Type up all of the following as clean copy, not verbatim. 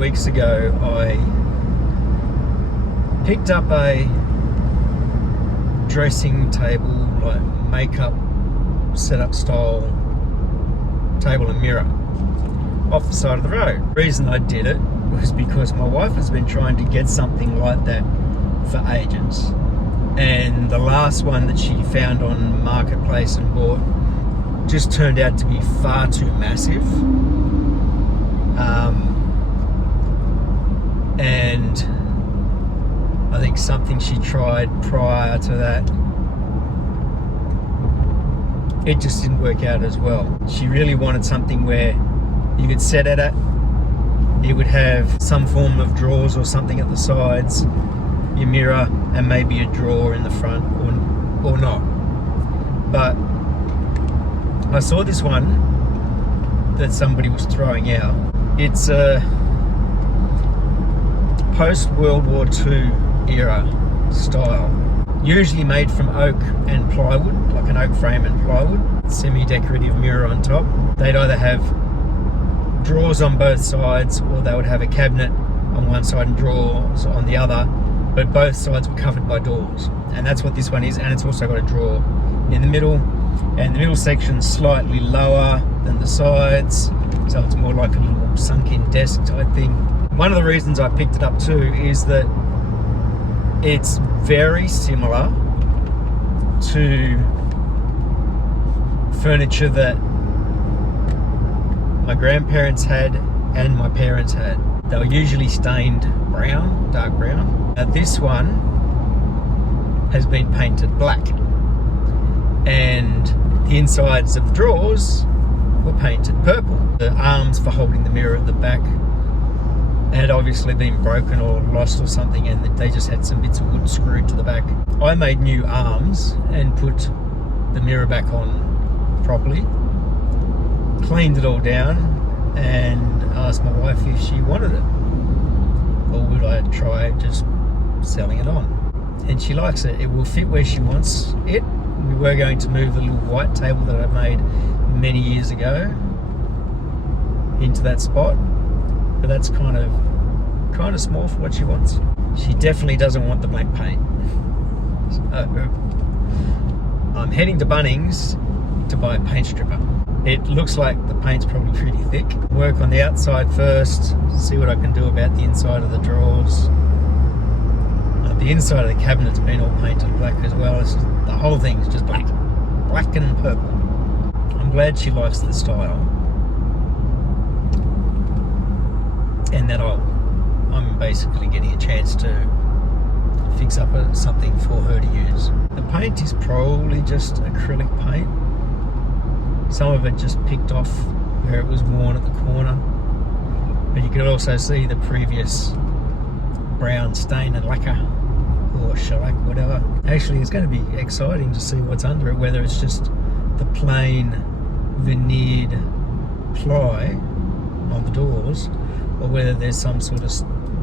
weeks ago, I picked up a dressing table, like makeup setup style table and mirror off the side of the road. The reason I did it was because my wife has been trying to get something like that for ages, and the last one that she found on Marketplace and bought just turned out to be far too massive. And I think something she tried prior to that, it just didn't work out as well. She really wanted something where you could set it at, it would have some form of drawers or something at the sides, your mirror, and maybe a drawer in the front, or not. But I saw this one that somebody was throwing out. It's a post-World War II era style, usually made from oak and plywood, like an oak frame and plywood, semi-decorative mirror on top. They'd either have drawers on both sides, or they would have a cabinet on one side and drawers on the other, but both sides were covered by doors. And that's what this one is, and it's also got a drawer in the middle, and the middle section's slightly lower than the sides, so it's more like a little sunk-in desk type thing. One of the reasons I picked it up too is that it's very similar to furniture that my grandparents had and my parents had. They were usually stained brown, dark brown. Now this one has been painted black, and the insides of the drawers were painted purple. The arms for holding the mirror at the back had obviously been broken or lost or something, and they just had some bits of wood screwed to the back. I made new arms and put the mirror back on properly, cleaned it all down, and asked my wife if she wanted it, or would I try just selling it on. And she likes it. It will fit where she wants it. We were going to move the little white table that I made many years ago into that spot, but that's kind of small for what she wants. She definitely doesn't want the black paint. So I'm heading to Bunnings to buy a paint stripper. It looks like the paint's probably pretty thick. Work on the outside first, see what I can do about the inside of the drawers. The inside of the cabinet's been all painted black as well. The whole thing's just black and purple. I'm glad she likes the style, and that I'm basically getting a chance to fix up something for her to use. The paint is probably just acrylic paint. Some of it just picked off where it was worn at the corner, but you could also see the previous brown stain and lacquer or shellac, whatever. Actually, it's going to be exciting to see what's under it, whether it's just the plain veneered ply on the doors, or whether there's some sort of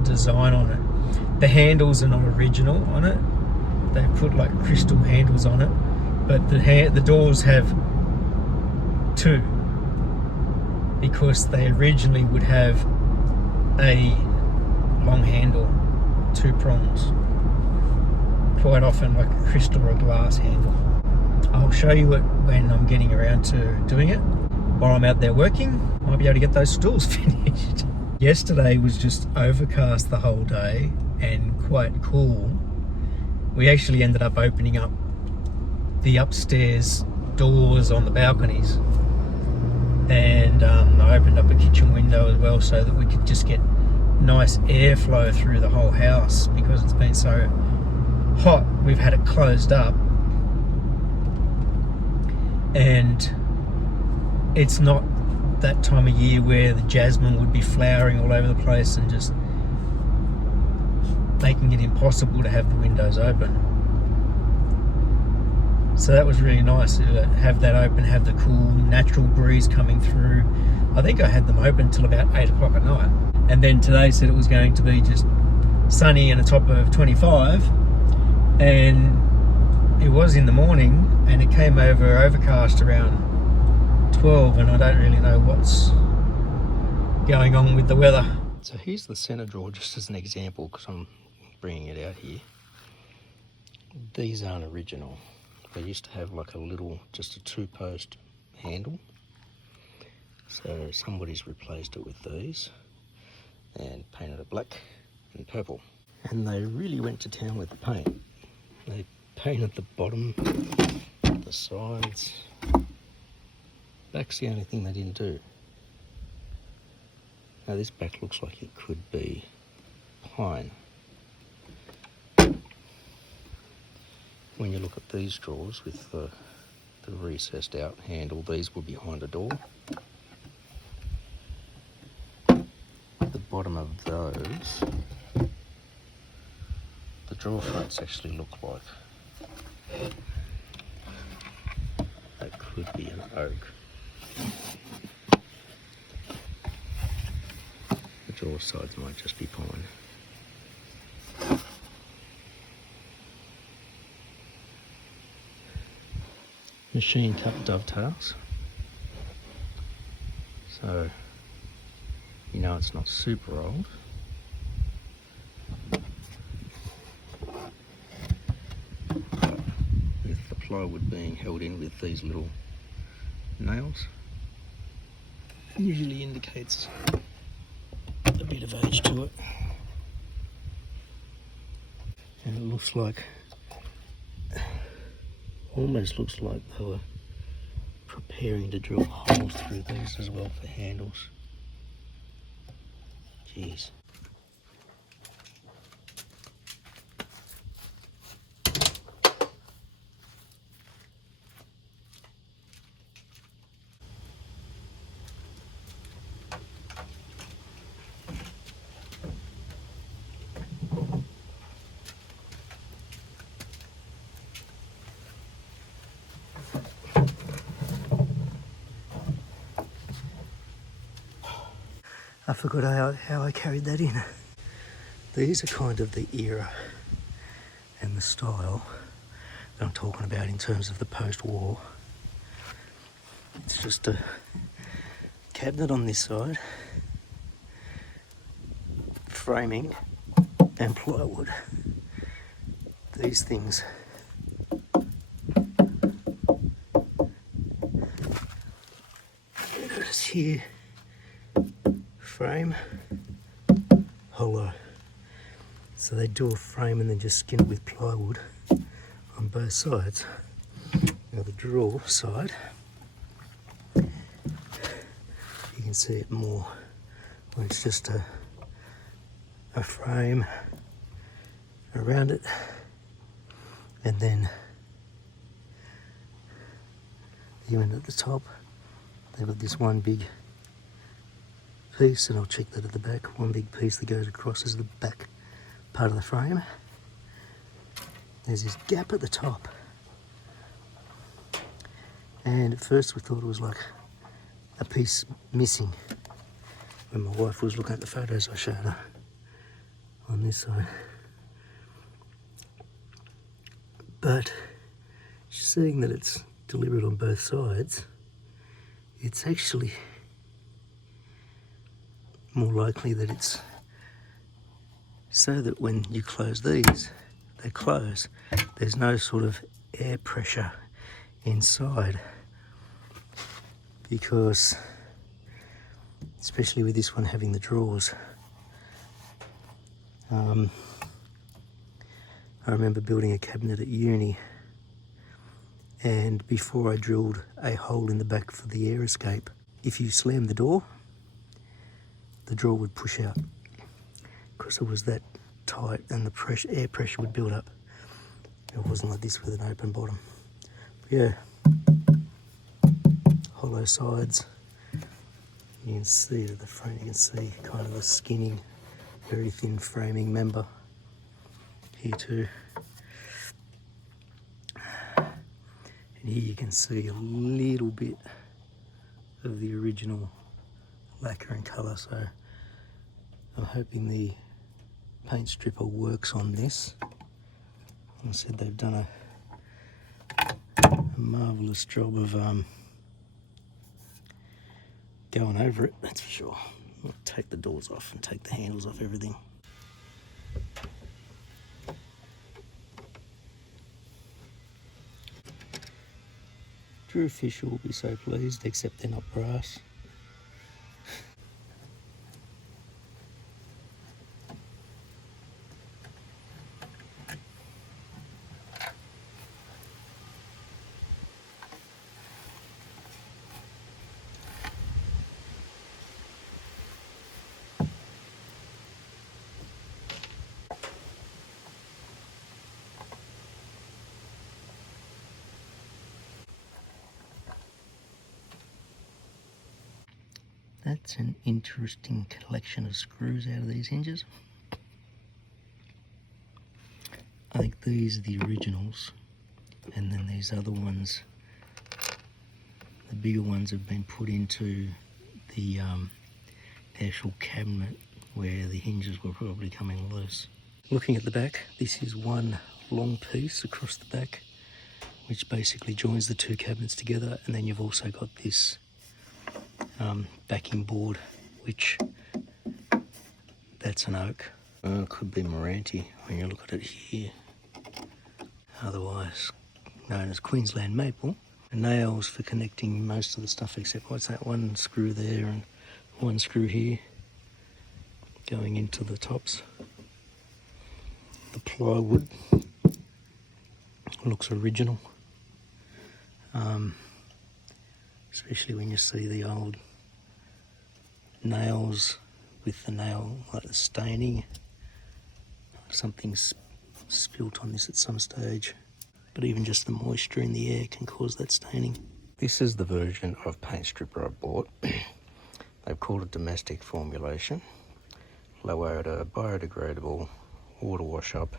design on it. The handles are not original on it. They put like crystal handles on it, but the doors have two, because they originally would have a long handle, 2 prongs, quite often like a crystal or a glass handle. I'll show you it when I'm getting around to doing it. While I'm out there working, might be able to get those stools finished. Yesterday was just overcast the whole day and quite cool. We actually ended up opening up the upstairs doors on the balconies, and I opened up a kitchen window as well so that we could just get nice airflow through the whole house, because it's been so hot. We've had it closed up, and it's not that time of year where the jasmine would be flowering all over the place and just making it impossible to have the windows open. So that was really nice to have that open, have the cool natural breeze coming through. I think I had them open till about 8 o'clock at night. And then today said it was going to be just sunny and a top of 25. And it was in the morning, and it came over overcast around 12, and I don't really know what's going on with the weather. So here's the centre drawer, just as an example, because I'm bringing it out here. These aren't original. They used to have like a little, just a 2-post handle. So somebody's replaced it with these and painted it black and purple. And they really went to town with the paint. They painted the bottom, the sides. Back's the only thing they didn't do. Now this back looks like it could be pine. When you look at these drawers with the recessed out handle, these were behind a door. The bottom of those, the drawer fronts actually look like that could be an oak. The drawer sides might just be pine. Machine cut dovetails, so you know it's not super old. With the plywood being held in with these little nails, usually indicates a bit of age to it. And it looks like, almost looks like they were preparing to drill holes through these as well for handles. Jeez. I forgot how I carried that in. These are kind of the era and the style that I'm talking about in terms of the post-war. It's just a cabinet on this side, framing and plywood. These things notice here, frame, hollow. So they do a frame and then just skin it with plywood on both sides. Now the drawer side, you can see it more when it's just a frame around it, and then the unit at the top, they've got this one big piece, and I'll check that at the back, one big piece that goes across as the back part of the frame. There's this gap at the top, and at first we thought it was like a piece missing when my wife was looking at the photos I showed her on this side. But seeing that it's delivered on both sides, it's actually more likely that it's so that when you close these, they close. There's no sort of air pressure inside, because especially with this one having the drawers, I remember building a cabinet at uni, and before I drilled a hole in the back for the air escape, if you slammed the door, the drawer would push out because it was that tight, and the air pressure would build up. It wasn't like this with an open bottom. But yeah, hollow sides. You can see at the front, you can see kind of the skinning, very thin framing member here too. And here you can see a little bit of the original lacquer and colour, so I'm hoping the paint stripper works on this. I said they've done a marvellous job of going over it, that's for sure. I'll take the doors off and take the handles off everything. Drew Fisher will be so pleased, except they're not brass. That's an interesting collection of screws out of these hinges. I think these are the originals, and then these other ones, the bigger ones, have been put into the actual cabinet where the hinges were probably coming loose. Looking at the back, this is one long piece across the back, which basically joins the two cabinets together, and then you've also got this backing board, which that's an oak. Could be Meranti when you look at it here, otherwise known as Queensland maple. The nails for connecting most of the stuff, except what's that, one screw there and one screw here going into the tops. The plywood looks original, especially when you see the old nails with the nail, like the staining. Something's spilt on this at some stage, but even just the moisture in the air can cause that staining. This is the version of paint stripper I bought. They've called it domestic formulation, low odor, biodegradable, water wash up,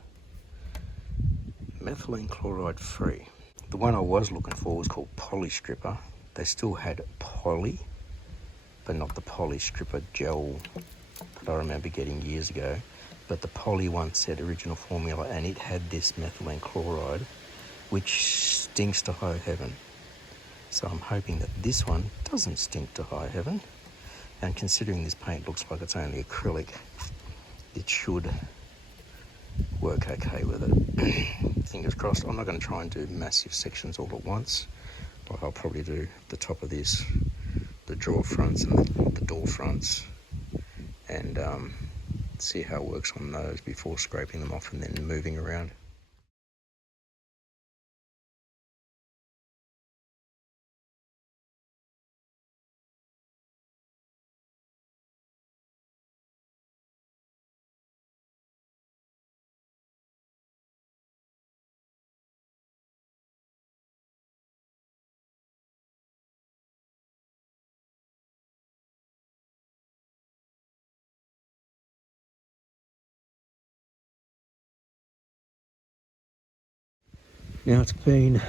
methylene chloride free. The one I was looking for was called poly stripper. They still had poly, but not the poly stripper gel that I remember getting years ago. But the poly one said original formula, and it had this methylene chloride, which stinks to high heaven. So I'm hoping that this one doesn't stink to high heaven. And considering this paint looks like it's only acrylic, it should work okay with it. Fingers crossed. I'm not going to try and do massive sections all at once. Like I'll probably do the top of this, the drawer fronts and the door fronts, and see how it works on those before scraping them off and then moving around. Now it's been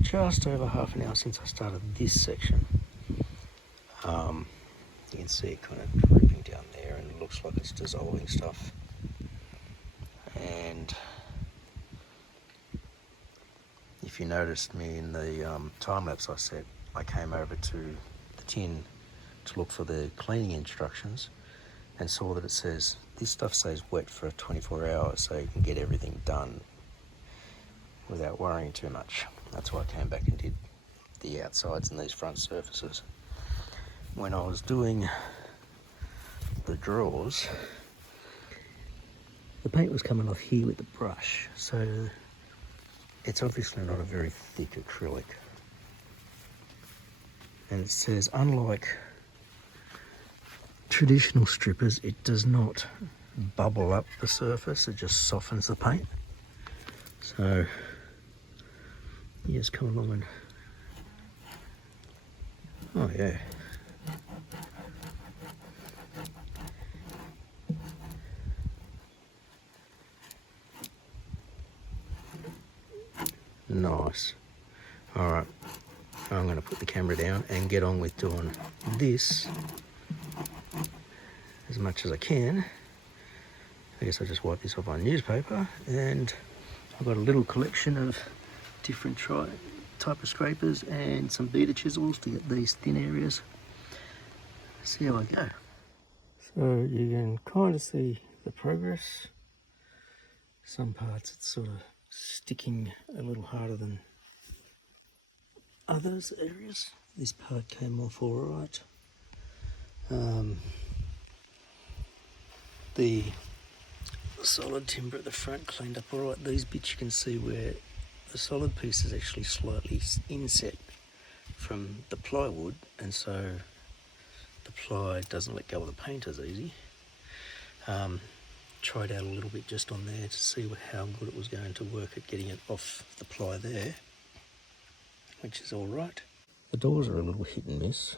just over half an hour since I started this section. You can see it kind of dripping down there, and it looks like it's dissolving stuff. And if you noticed me in the time lapse I set, I came over to the tin to look for the cleaning instructions and saw that it says this stuff stays wet for 24 hours so you can get everything done without worrying too much. That's why I came back and did the outsides and these front surfaces. When I was doing the drawers, the paint was coming off here with the brush, so it's obviously not a very thick acrylic. And it says, unlike traditional strippers, it does not bubble up the surface, it just softens the paint. So you just come along and, oh yeah. Nice. All right, I'm going to put the camera down and get on with doing this as much as I can. I guess I'll just wipe this off on newspaper, and I've got a little collection of different type of scrapers and some beater chisels to get these thin areas. See how I go. So you can kind of see the progress. Some parts it's sort of sticking a little harder than others areas. This part came off all right. The solid timber at the front cleaned up all right. These bits you can see where the solid piece is actually slightly inset from the plywood, and so the ply doesn't let go of the paint as easy. Tried out a little bit just on there to see how good it was going to work at getting it off the ply there, which is all right. The doors are a little hit and miss,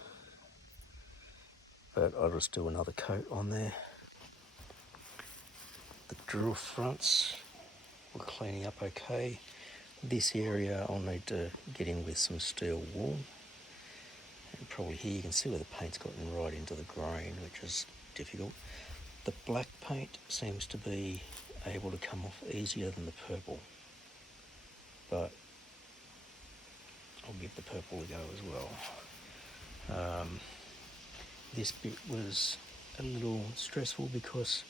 but I'll just do another coat on there. The drill fronts we're cleaning up okay. This area I'll need to get in with some steel wool, and probably here you can see where the paint's gotten right into the grain, which is difficult. The black paint seems to be able to come off easier than the purple, but I'll give the purple a go as well. This bit was a little stressful because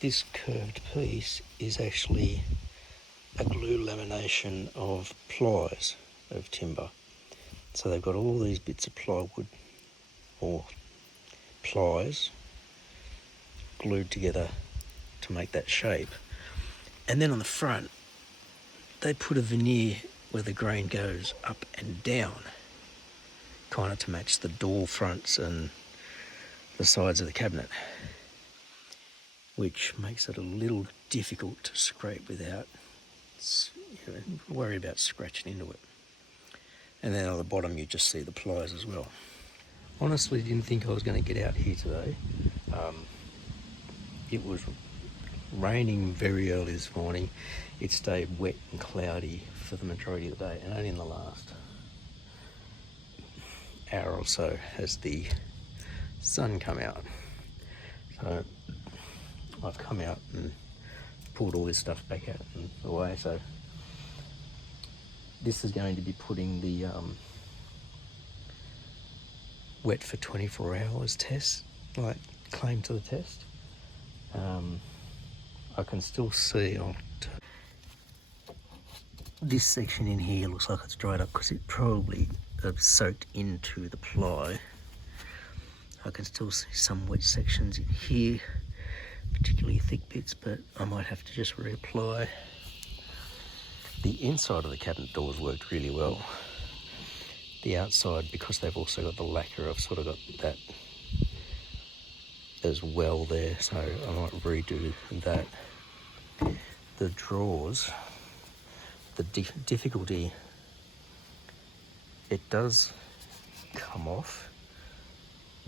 this curved piece is actually a glue lamination of plies of timber. So they've got all these bits of plywood or plies glued together to make that shape. And then on the front, they put a veneer where the grain goes up and down, kind of to match the door fronts and the sides of the cabinet, which makes it a little difficult to scrape without worry about scratching into it. And then on the bottom you just see the plies as well. Honestly didn't think I was going to get out here today. It was raining very early this morning. It stayed wet and cloudy for the majority of the day, and only in the last hour or so has the sun come out. So I've come out and pulled all this stuff back out and away. So this is going to be putting the wet for 24 hours test, like claim to the test. I can still see this section in here looks like it's dried up because it probably soaked into the ply. I can still see some wet sections in here, particularly thick bits, but I might have to just reapply. The inside of the cabinet doors worked really well. The outside, because they've also got the lacquer, I've sort of got that as well there, so I might redo that. The drawers, the difficulty, it does come off.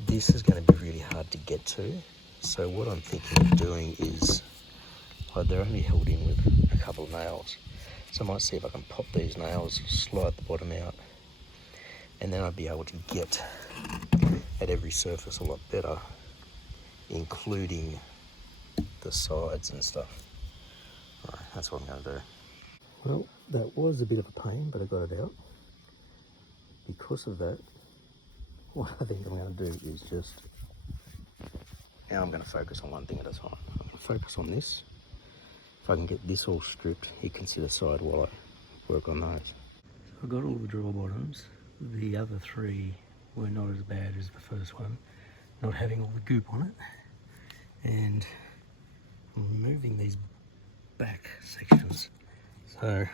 This is going to be really hard to get to, so what I'm thinking of doing is, they're only held in with a couple of nails, so I might see if I can pop these nails, slide the bottom out, and then I'd be able to get at every surface a lot better, including the sides and stuff. Right, that's what I'm going to do. Well, that was a bit of a pain, but I got it out. Because of that, what I think I'm going to do is just, now I'm going to focus on one thing at a time. I'm going to focus on this. If I can get this all stripped, you can see the side while I work on those. So I got all the drawer bottoms. The other three were not as bad as the first one, not having all the goop on it. And I'm removing these back sections. So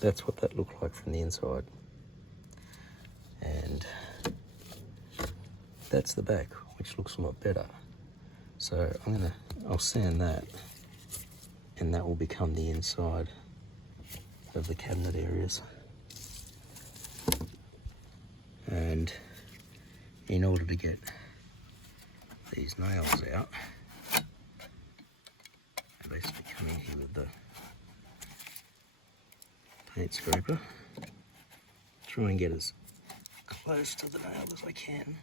that's what that looked like from the inside. And that's the back, which looks a lot better. So I'll sand that, and that will become the inside of the cabinet areas. And in order to get these nails out, I basically come in here with the paint scraper, try and get as close to the nail as I can.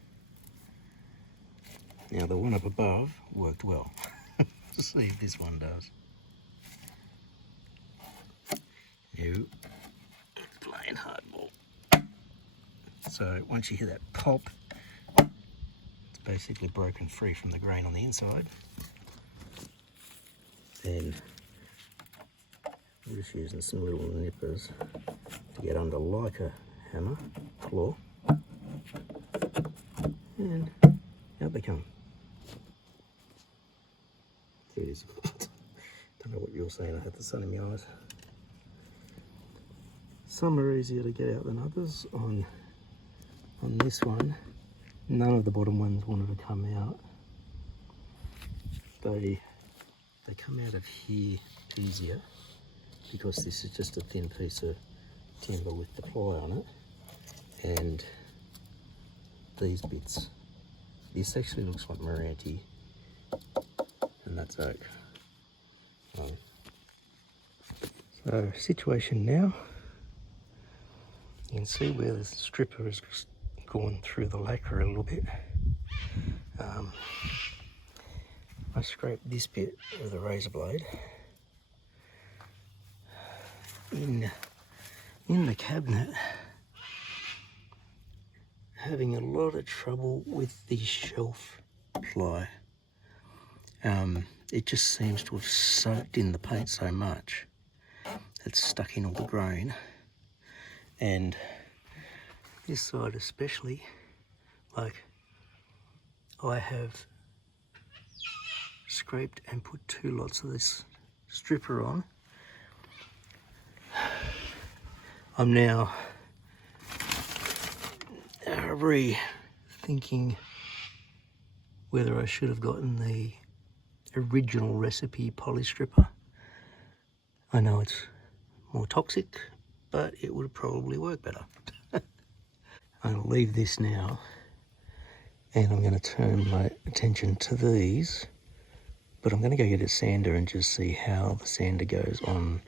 Now the one up above worked well. Let's see if this one does. No, it's plain hardball. So once you hear that pop, basically broken free from the grain on the inside. Then I'm just using some little nippers to get under like a hammer, claw, and out they come. There it is. Don't know what you're saying, I had the sun in my eyes. Some are easier to get out than others. On this one, none of the bottom ones wanted to come out. They come out of here easier because this is just a thin piece of timber with the ply on it, and these bits, this actually looks like Meranti, and that's oak. So situation now, you can see where the stripper has gone through the lacquer a little bit. I scraped this bit with a razor blade. In the cabinet, having a lot of trouble with the shelf ply. It just seems to have soaked in the paint so much it's stuck in all the grain, and this side especially, like I have scraped and put 2 lots of this stripper on. I'm now rethinking whether I should have gotten the original recipe poly stripper. I know it's more toxic, but it would probably work better. I'll leave this now, and I'm going to turn my attention to these, but I'm going to go get a sander and just see how the sander goes on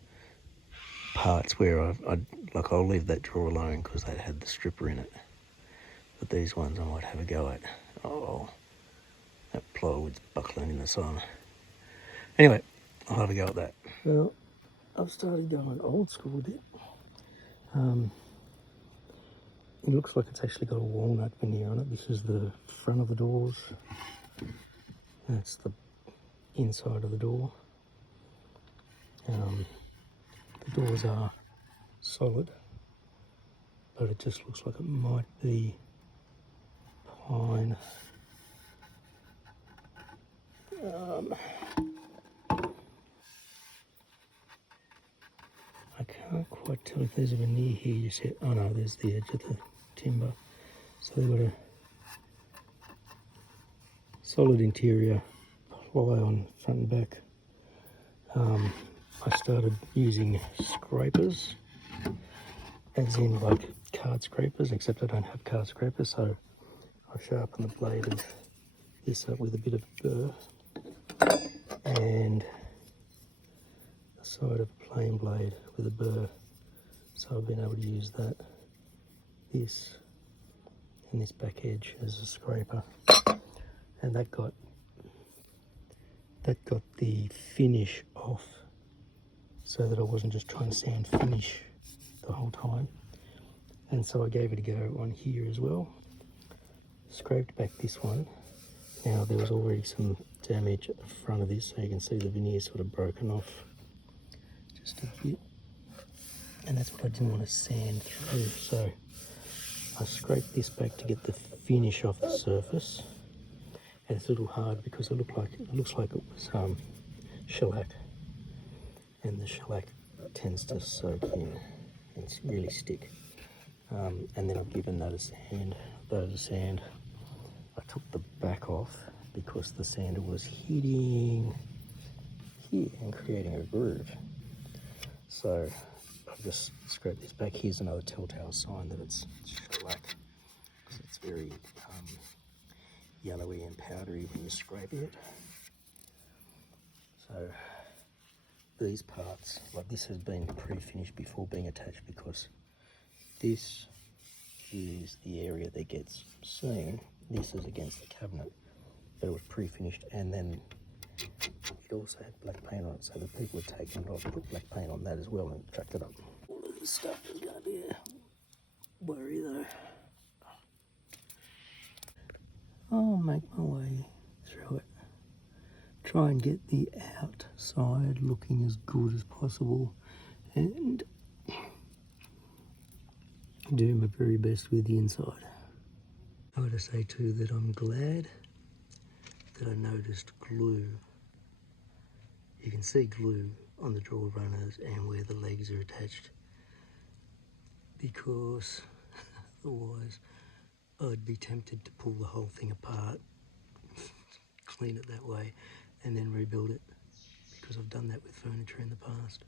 parts where I'll leave that drawer alone because that had the stripper in it. But these ones I might have a go at. Oh, that plywood's buckling in the sun. Anyway, I'll have a go at that. Well, I've started going old school a bit. It looks like it's actually got a walnut veneer on it. This is the front of the doors. That's the inside of the door. The doors are solid, but it just looks like it might be pine. I can't quite tell if there's a veneer here. You said, oh no, there's the edge of the timber. So they've got a solid interior, ply on front and back. I started using scrapers, as in like card scrapers, except I don't have card scrapers, so I sharpen the blade of this up with a bit of burr and the side of a plain blade with a burr. So I've been able to use this and this back edge as a scraper, and that got the finish off, so that I wasn't just trying to sand finish the whole time. And so I gave it a go on here as well. Scraped back this one. Now there was already some damage at the front of this, so you can see the veneer sort of broken off just a bit. And that's what I didn't want to sand through. So I scraped this back to get the finish off the surface. And it's a little hard because it looks like it was shellac, and the shellac tends to soak in and really stick. And then I've given that a sand. I took the back off because the sander was hitting here and creating a groove. So I've just scraped this back. Here's another telltale sign that it's shellac, because it's very yellowy and powdery when you scrape it. So these parts, like this, has been pre-finished before being attached, because this is the area that gets seen. This is against the cabinet, but it was pre-finished, and then it also had black paint on it, so the people had taken it off, put black paint on that as well, and tracked it up. All of this stuff is going to be a worry though. I'll make my way through it. Try and get the outside looking as good as possible, and do my very best with the inside. I gotta say too that I'm glad that I noticed glue. You can see glue on the drawer runners and where the legs are attached, because otherwise I'd be tempted to pull the whole thing apart, clean it that way, and then rebuild it, because I've done that with furniture in the past.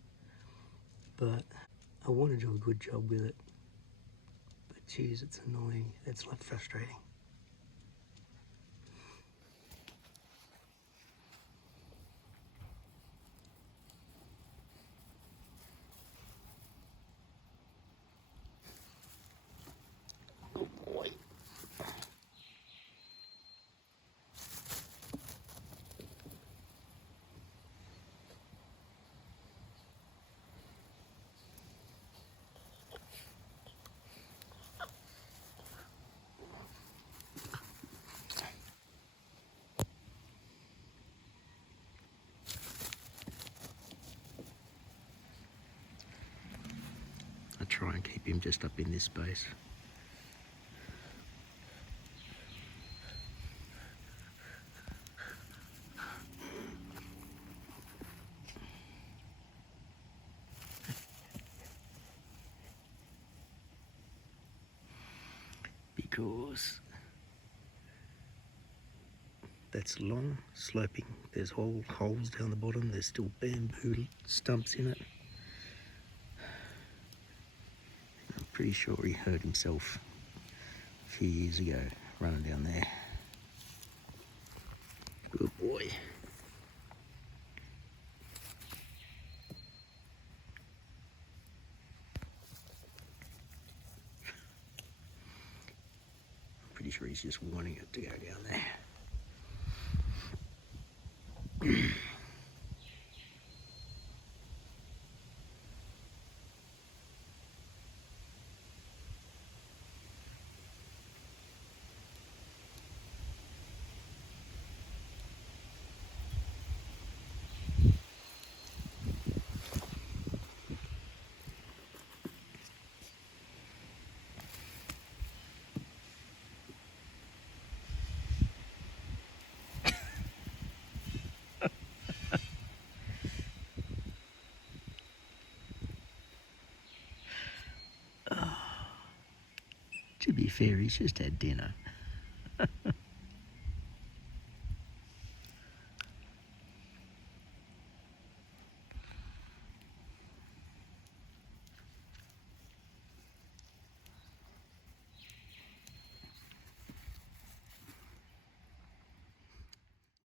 But I want to do a good job with it. But geez, it's annoying. It's like frustrating. Oh boy. I try and keep him just up in this space. Because that's long, sloping. There's holes down the bottom. There's still bamboo stumps in it. I'm pretty sure he hurt himself a few years ago running down there. Good boy. I'm pretty sure he's just wanting it to go down there. To be fair, he's just had dinner.